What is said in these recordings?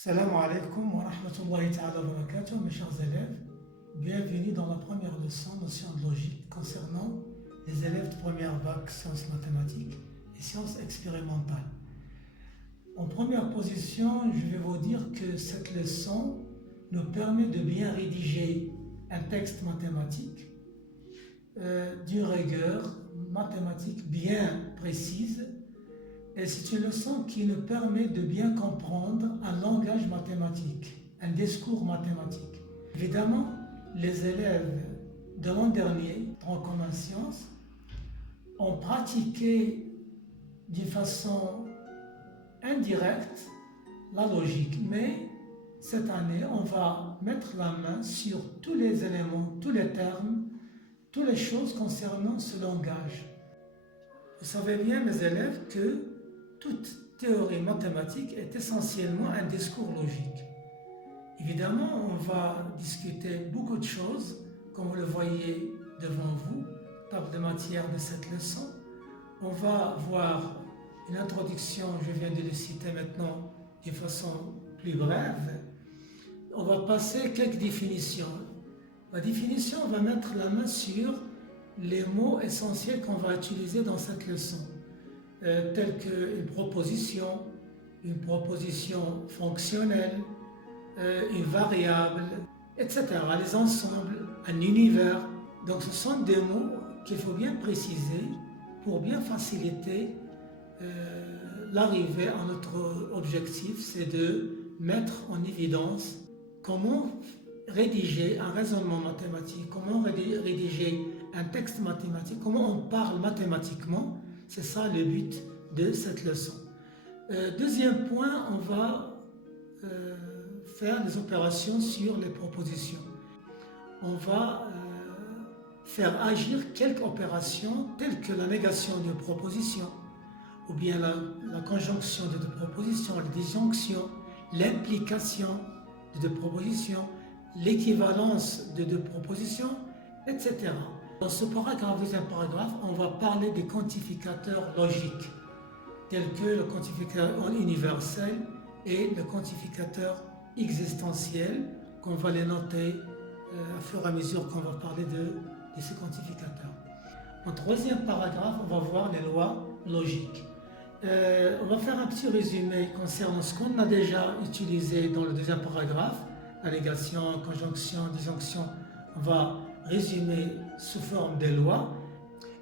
Salam alaikum wa rahmatullahi ta'ala wa barakatuh, mes chers élèves. Bienvenue dans la première leçon notion de logique concernant les élèves de première vague sciences mathématiques et sciences expérimentales. En première position, je vais vous dire que cette leçon nous permet de bien rédiger un texte mathématique d'une rigueur mathématique bien précise. Et c'est une leçon qui nous permet de bien comprendre un langage mathématique, un discours mathématique. Évidemment, les élèves de l'an dernier, en commun sciences, ont pratiqué d'une façon indirecte la logique. Mais cette année, on va mettre la main sur tous les éléments, tous les termes, toutes les choses concernant ce langage. Vous savez bien, mes élèves, que toute théorie mathématique est essentiellement un discours logique. Évidemment, on va discuter beaucoup de choses, comme vous le voyez devant vous, table de matière de cette leçon. On va voir une introduction, je viens de le citer maintenant de façon plus brève. On va passer quelques définitions. La définition, on va mettre la main sur les mots essentiels qu'on va utiliser dans cette leçon. Telles qu'une proposition fonctionnelle, une variable, etc. Les ensembles, un univers. Donc ce sont des mots qu'il faut bien préciser pour bien faciliter l'arrivée à notre objectif, c'est de mettre en évidence comment rédiger un raisonnement mathématique, comment rédiger un texte mathématique, comment on parle mathématiquement. C'est ça le but de cette leçon. Deuxième point, on va faire des opérations sur les propositions. On va faire agir quelques opérations telles que la négation d'une proposition, ou bien la conjonction de deux propositions, la disjonction, l'implication de deux propositions, l'équivalence de deux propositions, etc. Dans ce paragraphe, deuxième paragraphe, on va parler des quantificateurs logiques, tels que le quantificateur universel et le quantificateur existentiel, qu'on va les noter à fur et à mesure qu'on va parler de ces quantificateurs. En troisième paragraphe, on va voir les lois logiques. On va faire un petit résumé concernant ce qu'on a déjà utilisé dans le deuxième paragraphe, la négation, conjonction, disjonction. On va résumer sous forme de lois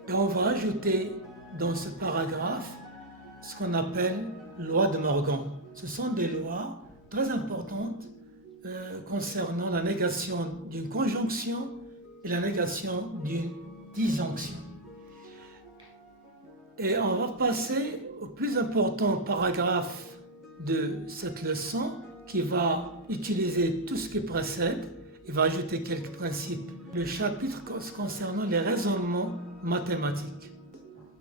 et on va ajouter dans ce paragraphe ce qu'on appelle loi de Morgan. Ce sont des lois très importantes concernant la négation d'une conjonction et la négation d'une disjonction. Et on va passer au plus important paragraphe de cette leçon qui va utiliser tout ce qui précède. Il va ajouter quelques principes. Le chapitre concernant les raisonnements mathématiques.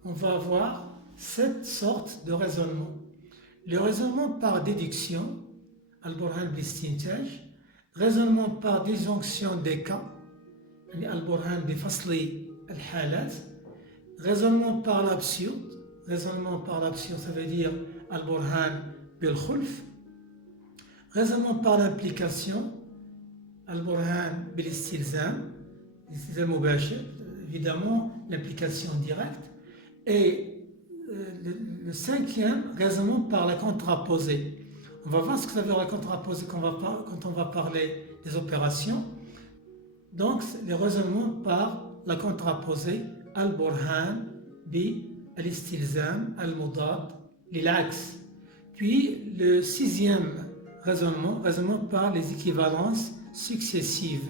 On va avoir 7 sortes de raisonnements. Le raisonnement par déduction, al-burhan bil-istintaj, raisonnement par disjonction des cas, al-burhan bi-fasli al-halat, raisonnement par l'absurde, ça veut dire al-burhan bil-khulf, raisonnement par l'implication, al-burhan bil-istilzam, évidemment l'implication directe, et le cinquième, raisonnement par la contraposée. On va voir ce que ça veut dire la contraposée quand on va parler des opérations. Donc, le raisonnement par la contraposée, al-burhan bil-istilzam, al-mudad, lil-aks. Puis, le sixième raisonnement par les équivalences successives.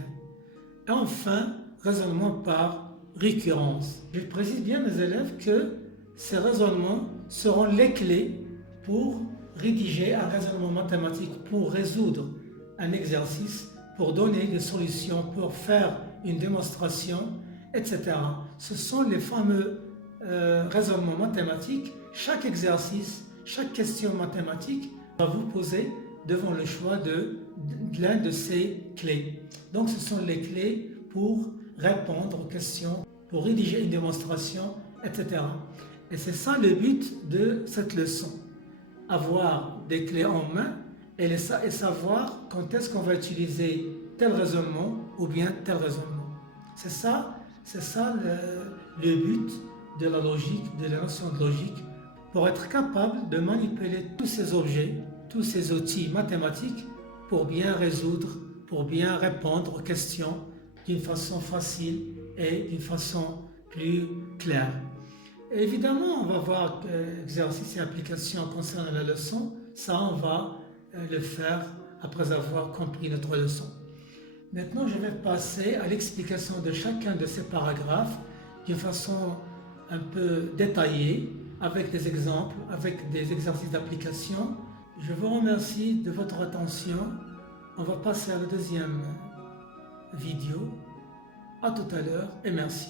Et enfin, raisonnement par récurrence. Je précise bien, mes élèves, que ces raisonnements seront les clés pour rédiger un raisonnement mathématique, pour résoudre un exercice, pour donner des solutions, pour faire une démonstration, etc. Ce sont les fameux raisonnements mathématiques. Chaque exercice, chaque question mathématique va vous poser devant le choix de l'un de ces clés. Donc ce sont les clés pour répondre aux questions, pour rédiger une démonstration, etc. Et c'est ça le but de cette leçon. Avoir des clés en main et savoir quand est-ce qu'on va utiliser tel raisonnement ou bien tel raisonnement. C'est ça le but de la logique, de la notion de logique, pour être capable de manipuler tous ces objets, tous ces outils mathématiques pour bien résoudre, pour bien répondre aux questions d'une façon facile et d'une façon plus claire. Et évidemment, on va voir exercices et applications concernant la leçon. Ça, on va le faire après avoir compris notre leçon. Maintenant, je vais passer à l'explication de chacun de ces paragraphes d'une façon un peu détaillée, avec des exemples, avec des exercices d'application. Je vous remercie de votre attention. On va passer à la deuxième vidéo. À tout à l'heure et merci.